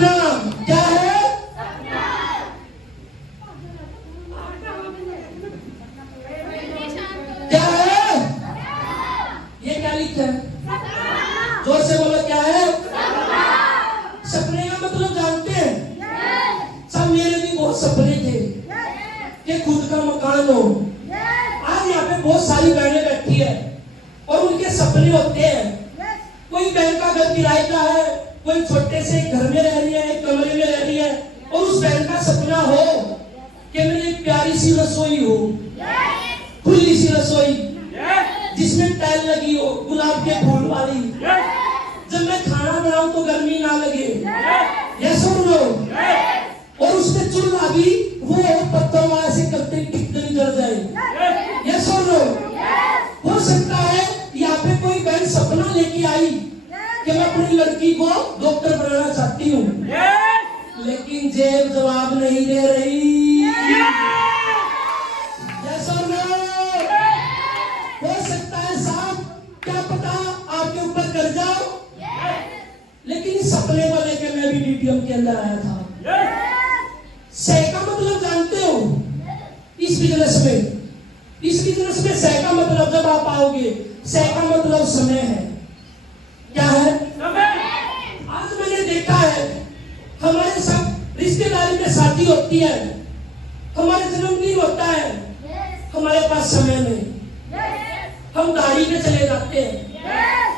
सपना क्या है? क्या है? ये क्या लिखा है? जोर से बोलो, क्या है? सपने का मतलब जानते हैं? सब मेरे भी बहुत सपने थे कि खुद का मकान हो। आज यहाँ पे बहुत सारी बहनें बैठी है और उनके सपने होते हैं। कोई बहन का घर किराए का है, कोई छोटे से घर में रह रही है, एक कमरे में रह रही है, और उस बहन का सपना हो कि मेरी एक प्यारी सी रसोई हो, खुली सी रसोई जिसमें टाइल लगी हो गुलाब के फूल वाली। जब मैं खाना बनाऊं तो गर्मी ना लगे, ये सुन लो। और उसमें चूल्हा भी वो पत्थर वाला से करते टिकटरी जल जाए, ये सुन लो। हो सकता है यहाँ पे कोई बहन सपना लेके आई कि मैं अपनी लड़की को डॉक्टर बनाना चाहती हूँ, लेकिन जेब जवाब नहीं दे रही। ये सुन लो। हो सकता है साहब, क्या पता आपके ऊपर कर जाओ, लेकिन इस सपने को लेकर मैं भी डीटीएम के अंदर आया था। सह का मतलब जानते हो? इस बिजनेस में सह का मतलब जब आप आओगे, सह का मतलब समय है। क्या है? आज मैंने देखा है हमारे सब रिश्तेदारी में शादी होती है, हमारे जन्मदिन होता है, हमारे पास समय नहीं। हम गाड़ी में चले जाते हैं,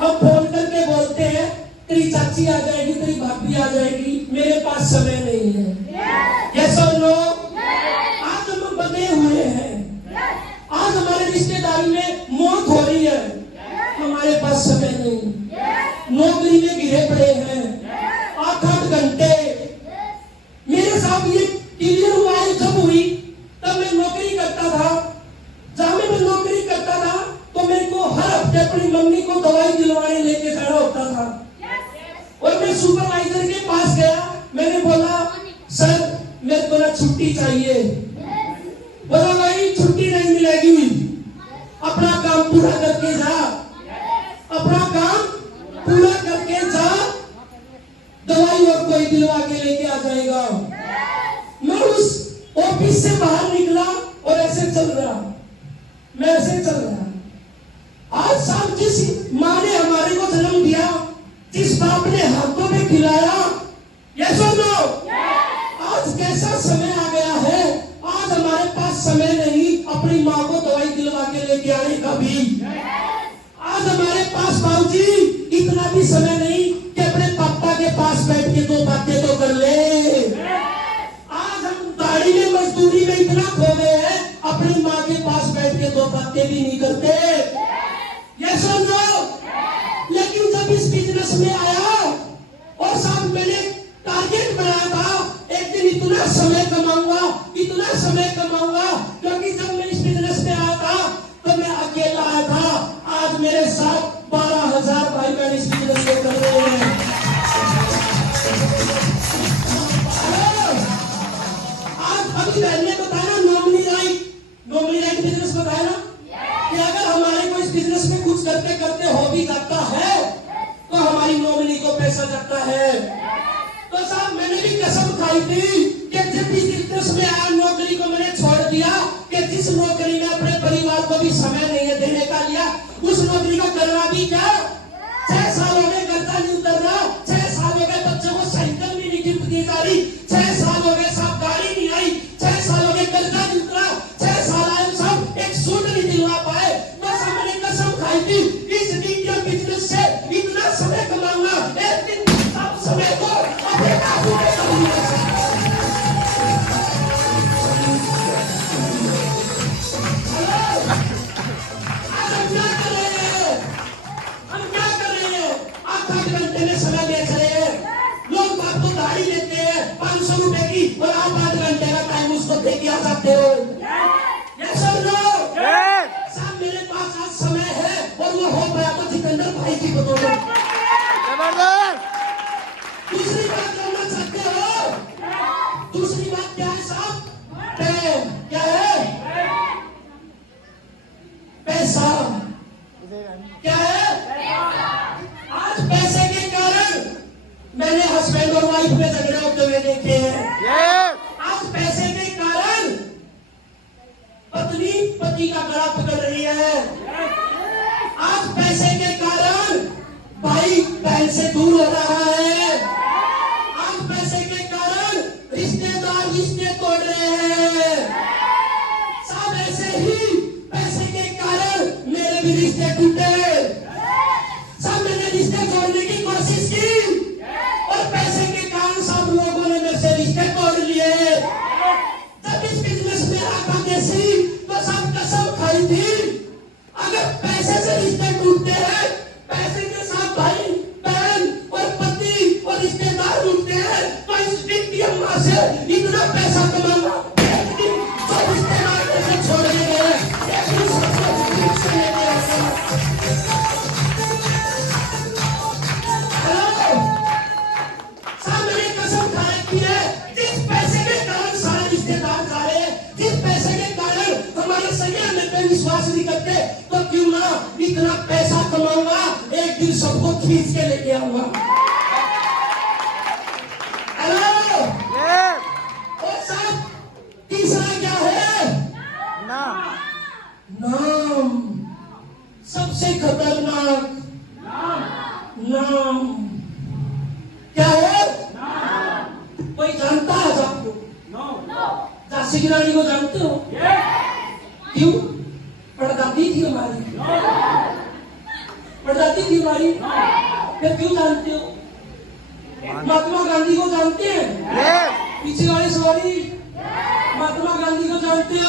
हम फोन करके बोलते हैं तेरी चाची आ जाएगी, तेरी भाभी आ जाएगी, मेरे पास समय नहीं है। ये सुन लो। आज हम बंधे हुए हैं, आज हमारे रिश्तेदारी में मौत हो रही है, हमारे पास समय नहीं। नौकरी में घिरे पड़े हैं 8-8 घंटे। मेरे साथ ये क्लियर हुआ है, जब हुई तब मैं नौकरी करता था। जहां मैं नौकरी करता था तो मेरे को हर हफ्ते अपनी मम्मी को दवाई दिलवाने लेके जाना होता था। और मैं सुपरवाइजर के पास गया, मैंने बोला सर मेरे को ना छुट्टी चाहिए। बोला भाई छुट्टी नहीं मिलेगी, अपना काम पूरा करके जा, अपना काम पूरा करके जा, दवाई और कोई दिलवा के लेके आ जाएगा। मैं उस ऑफिस से बाहर निकला और ऐसे चल रहा, मैं ऐसे चल रहा। आज शाम जिस माँ ने हमारे को जन्म दिया, जिस बाप ने हाथों में खिलाया, ये सुनो, आज कैसा समय आ गया है, आज हमारे पास समय नहीं अपनी माँ को दवाई दिलवा के लेके आने का भी। आज हमारे पास बाबूजी इतना भी समय नहीं कि अपने पापा के पास बैठ के 2 बातें तो कर ले। आज हम गाड़ी में मजदूरी में इतना खो गए हैं, अपनी माँ के पास बैठ के 2 बातें भी नहीं करते। ये सुन लो। लेकिन जब इस बिजनेस में आया और साहब मैंने टारगेट बनाया था, एक दिन इतना समय कमाऊंगा, इतना समय कमाऊंगा, क्योंकि जब मैं इस बिजनेस में आया था तो मैं अकेला आया था। आज मेरे साथ 12,000 भाई बहन इस बिजनेस में कर रहे हैं। आज अभी बहन ने बताया नॉमिनी राइट बिजनेस बताया ना, कि अगर हमारे को इस बिजनेस में कुछ करते करते हो भी जाता है तो हमारी नॉमिनी को पैसा जाता है। तो साहब मैंने भी कसम खाई थी कि जब इस बिजनेस में आया, नौकरी को मैंने छोड़ दिया, कि जिस नौकरी में अपने परिवार को भी समय नहीं देने का लिया, उस नौकरी को करना भी क्या। 6 साल हो गए कर्जा नहीं उतर रहा, 6 साल हो गए बच्चों को साइकिल भी नहीं गिफ्ट दी जा रही, 6 साल हो गए साहब गाड़ी नहीं आई, 6 साल हो गए कर्जा नहीं उतरा, 6 साल आए साहब एक सूट नहीं दिलवा पाए। बस हमने कसम खाई थी इस डीटीएम बिजनेस से इतना समय कमाऊंगा, एक दिन सब समय को अपने काबू में करूंगा। हम क्या कर रहे हैं? 8-8 घंटे में समय बेच रहे हैं। लोग आपको गाड़ी देते हैं 500 रुपए की, और आप 8 घंटे का टाइम उसको दे के आ जाते हो। ये सब लोग साहब मेरे पास आज समय है, और वो हो पाया तो जितेंद्र भाई जी को दो। दूसरी बात करना चाहते हो? दूसरी बात क्या है साहब? क्या है? पैसा। क्या है? आज पैसे के कारण मैंने हस्बैंड और वाइफ में झगड़े होते हुए देखे हैं। यस, आज पैसे के कारण पत्नी पति का गला पकड़ रही है। आज पैसे के कारण भाई बहन से दूर हो रहा है। आज पैसे के कारण रिश्तेदार रिश्ते तोड़ रहे हैं। सब ऐसे ही पैसे के कारण मेरे भी रिश्ते टूटे। सब मैंने रिश्ते जोड़ने की कोशिश की और पैसे के कारण सब लोगों ने मेरे से रिश्ते तोड़ लिए। जब इस बिजनेस में आका देसी तो सब कसम खाई थी, अगर पैसे से रिश्ते टूटते हैं, पैसे के साथ भाई बहन और पति और रिश्तेदार टूटते हैं, तो इस व्यक्ति अम्मा से इतना पैसा कमाना एक दिन सब इस्तेमाल करके छोड़ देंगे, एक दिन सबको ठीक से लेके आएंगे। हेलो, सब मैंने कसम खा रखी है, जिस पैसे के कारण सारे रिश्तेदार जा रहे हैं, जिस पैसे के कारण हमारे सगे में पे विश्वास नहीं करते, तो क्यों ना इतना पैसा कमाऊंगा, एक दिन सबको खींच के लेके आऊंगा। हेलो, यस, और सब तीसरा क्या है? नाम, नाम। सबसे खतरनाक नाम क्या है? कोई जानता है आपको? झांसी की रानी को जानते हो? क्यों? परदादी थी हमारी, परदादी थी हमारी। फिर क्यों जानते हो? महात्मा गांधी को जानते हैं? यस, पीछे वाली सवारी, महात्मा गांधी को जानते हो?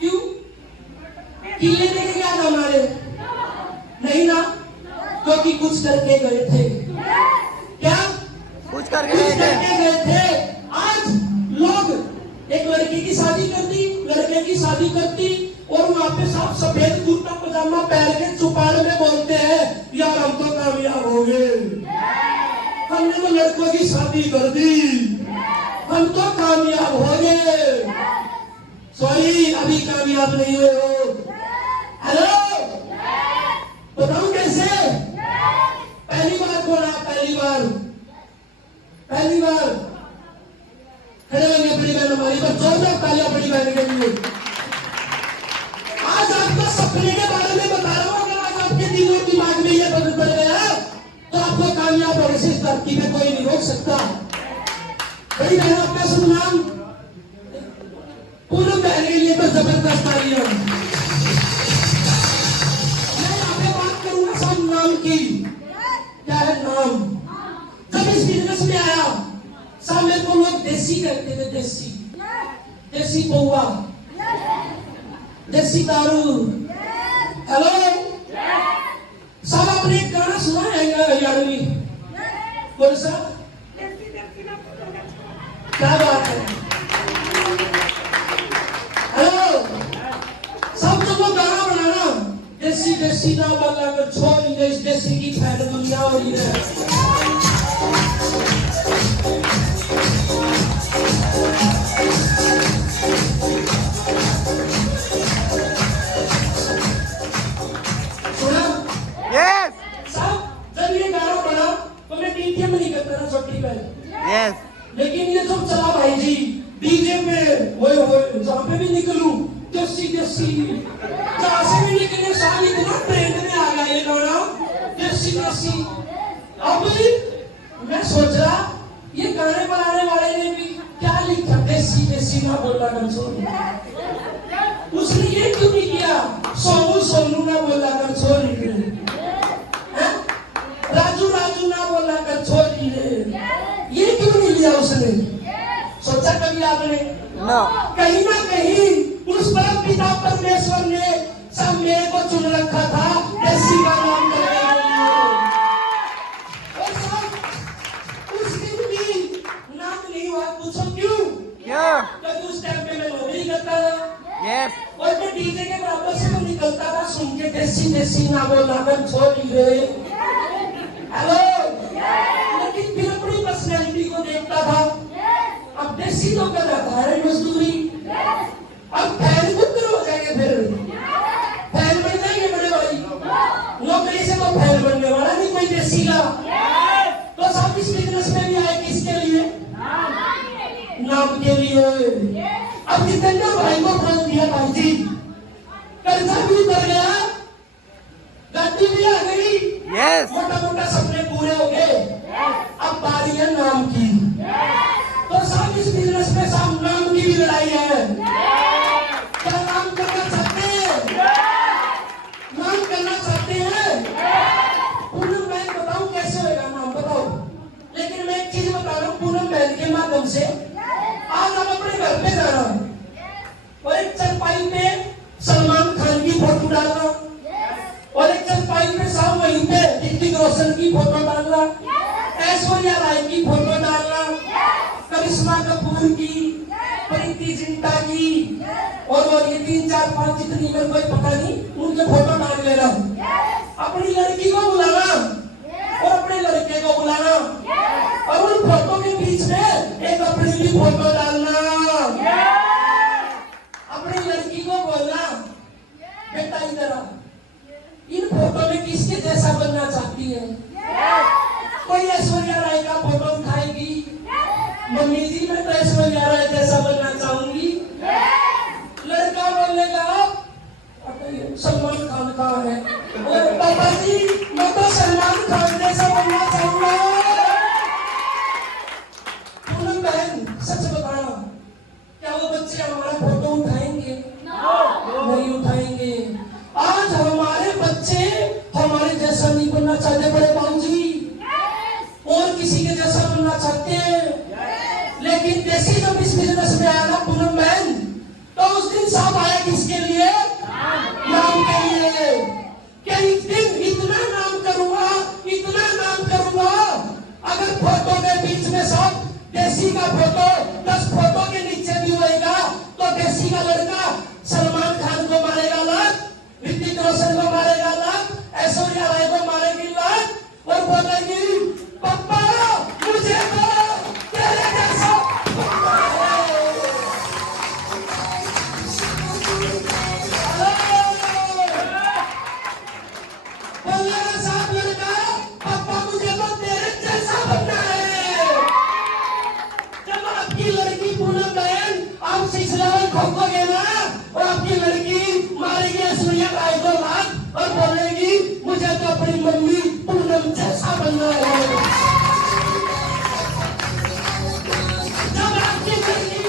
क्यों? किले लेके क्या था हमारे? नहीं ना, क्योंकि कुछ करके गए थे। क्या? कुछ करके कुछ गए थे। करके गए थे। आज लोग एक लड़की की शादी करती, लड़के की शादी करती, और वहां पे सब सफेद कुर्ता पजामा पहन के चुपाड़ में बोलते हैं, यार हम तो कामयाब हो गए, हमने तो लड़कों की शादी कर दी, हम तो कामयाब हो गए। सॉरी, अभी कामयाब नहीं हुए हो। हेलो, बताऊं कैसे? पहली बार बोला, पहली बार खड़े होंगे बड़ी बहन हमारी, पर जोरदार तालियां बड़ी बहन के लिए। आज आपको सपने के बारे में बता रहा हूं, अगर आज आपके दिलों दिमाग में ये बदल पड़ गया तो आपको कामयाब होने से इस धरती में कोई नहीं रोक सकता। बड़ी बहन, आपका शुभ नाम? पूनम बहन के लिए तो जबरदस्त तालियां। मैं यहाँ पे बात करूंगा सब नाम की। क्या है नाम? जब इस बिजनेस में आया, सब मेरे को लोग देसी कहते थे, देसी पौवा, देसी दारू। हेलो, सब आपने एक गाना सुना है यारवी? कौन सा? क्या बात है? हेलो, सब तो वो गाना बनाना, देसी देसी ना बोला कर छोड़ इस देसी की फैल दुनिया हो रही है। यस, साहब, जब ये गाना बना तो मैं डीजे में नहीं करता था छोटी पहले, यस, लेकिन ये जब चला भाई जी डीजे में, वो जहाँ पे भी निकलूं देसी देसी, जहाँ से भी निकले साहब इतना ट्रेंड में आ गया ये गाना देसी देसी। अब मैं सोच रहा ये गाने बनाने वाले ने भी क्या लिखा, देसी देसी ना बोला कर छोड़। उसने ये क्यों नहीं किया, सोनू सोनू ना बोला कर छोड़, राजू राजू ना बोला कर छोड़, ये क्यों नहीं लिया उसने? सोचा कभी आपने? नो, कहीं ना कहीं उस परम पिता परमेश्वर ने सब मेरे को चुन रखा था देसी का नाम करने के लिए। और सब उस दिन भी नाम नहीं हुआ, पूछो क्यों? क्योंकि उस टाइम पे मैं नौकरी करता था, यस, और मैं डीजे के बराबर से तो निकलता था, सुन के देसी देसी ना बोला कर छोड़ गए। हेलो, लेकिन फिर अपनी पर्सनैलिटी को देखता था, अब देसी तो कर रहा है मजदूरी, अब फैन पुत्र हो जाएंगे, फिर फैन बन जाएंगे बड़े भाई, नौकरी से तो फैन बनने वाला नहीं कोई देसी का। तो सब इस बिजनेस में भी आए किसके लिए? नाम के लिए। अब जितेंद्र भाई को बोल दिया भाई जी, कर्जा भी उतर गया, गाड़ी भी आ गई, यस मोटा मोटा सपने पूरे हो गए, अब बारी है नाम की। तो साहब इस बिजनेस में साहब नाम की भी लड़ाई है। क्या नाम करना चाहते हैं? नाम करना चाहते हैं? पूनम बहन बताऊं कैसे होगा नाम, बताओ। लेकिन मैं एक चीज बता रहा हूँ पूनम बहन के माध्यम से, आज हम अपने घर पे जा रहा हूँ और एक चरपाई पे सलमान खान की फोटो डालना और एक चरपाई पे साहब वहीं पे ऋतिक रोशन की फोटो डालना, ऐश्वर्या राय की फोटो डालना, करिश्मा कपूर की, प्रीति जिंटा की और ये 3 4 5 जितनी मेरे को पता नहीं, उनके फोटो डाल ले रहा हूँ। अपनी लड़की को बुलाना और अपने लड़के को बुलाना और उन फोटो के बीच में एक अपनी भी फोटो डालना। अपनी लड़की को बोलना, बेटा इधर आ, इन फोटो में किसके जैसा बनना चाहती है? कोई ऐश्वर्या राय का फोटो उठाएगी, मम्मी जी मैं तो ऐश्वर्या राय जैसा बनना चाहूंगी। लड़का बोलेगा सलमान खान का है, और पापा जी मैं तो सलमान खान जैसा बनना चाहूंगा। पूनम बहन सच बताना, क्या वो बच्चे हमारा फोटो उठाएंगे? नहीं उठाएंगे। आज हमारे बच्चे हमारे जैसा नहीं बनना चाहते बड़े बाबूजी, और किसी के जैसा बनना चाहते हैं। लेकिन जैसे जब इस बिजनेस में आया ना पूनम बहन, तो उस दिन साहब आया किसके लिए? नाम के लिए। क्या एक दिन इतना नाम करूंगा, इतना नाम करूंगा, अगर फोटो के बीच में साहब देसी का फोटो 10 फोटो के नीचे भी होएगा तो देसी का लड़का सलमान खान को मारेगा लात, ऋतिक रोशन को मारेगा लात, ऐश्वर्या राय को मारेगी लात और बोलेगी पप्पा मुझे तो तेरे जैसा बोलेगा साहब लड़का, पप्पा मुझे तो तेरे जैसा बनना है। जब आपकी लड़की पूनम बहन आप 6 लेवल खोखोगे ना और आपकी लड़की मारेगी ऐश्वर्या राय को लात और बोलेगी मुझे तो अपनी मम्मी पूनम जैसा बनना है। जब आपकी लड़की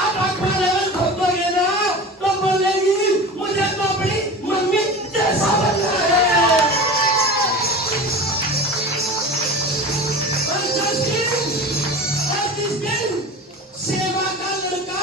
आप 8 लेवल खोखोगे ना तो बोलेगी मुझे तो अपनी मम्मी जैसा बनना है। और जिस दिन सेवा का लड़का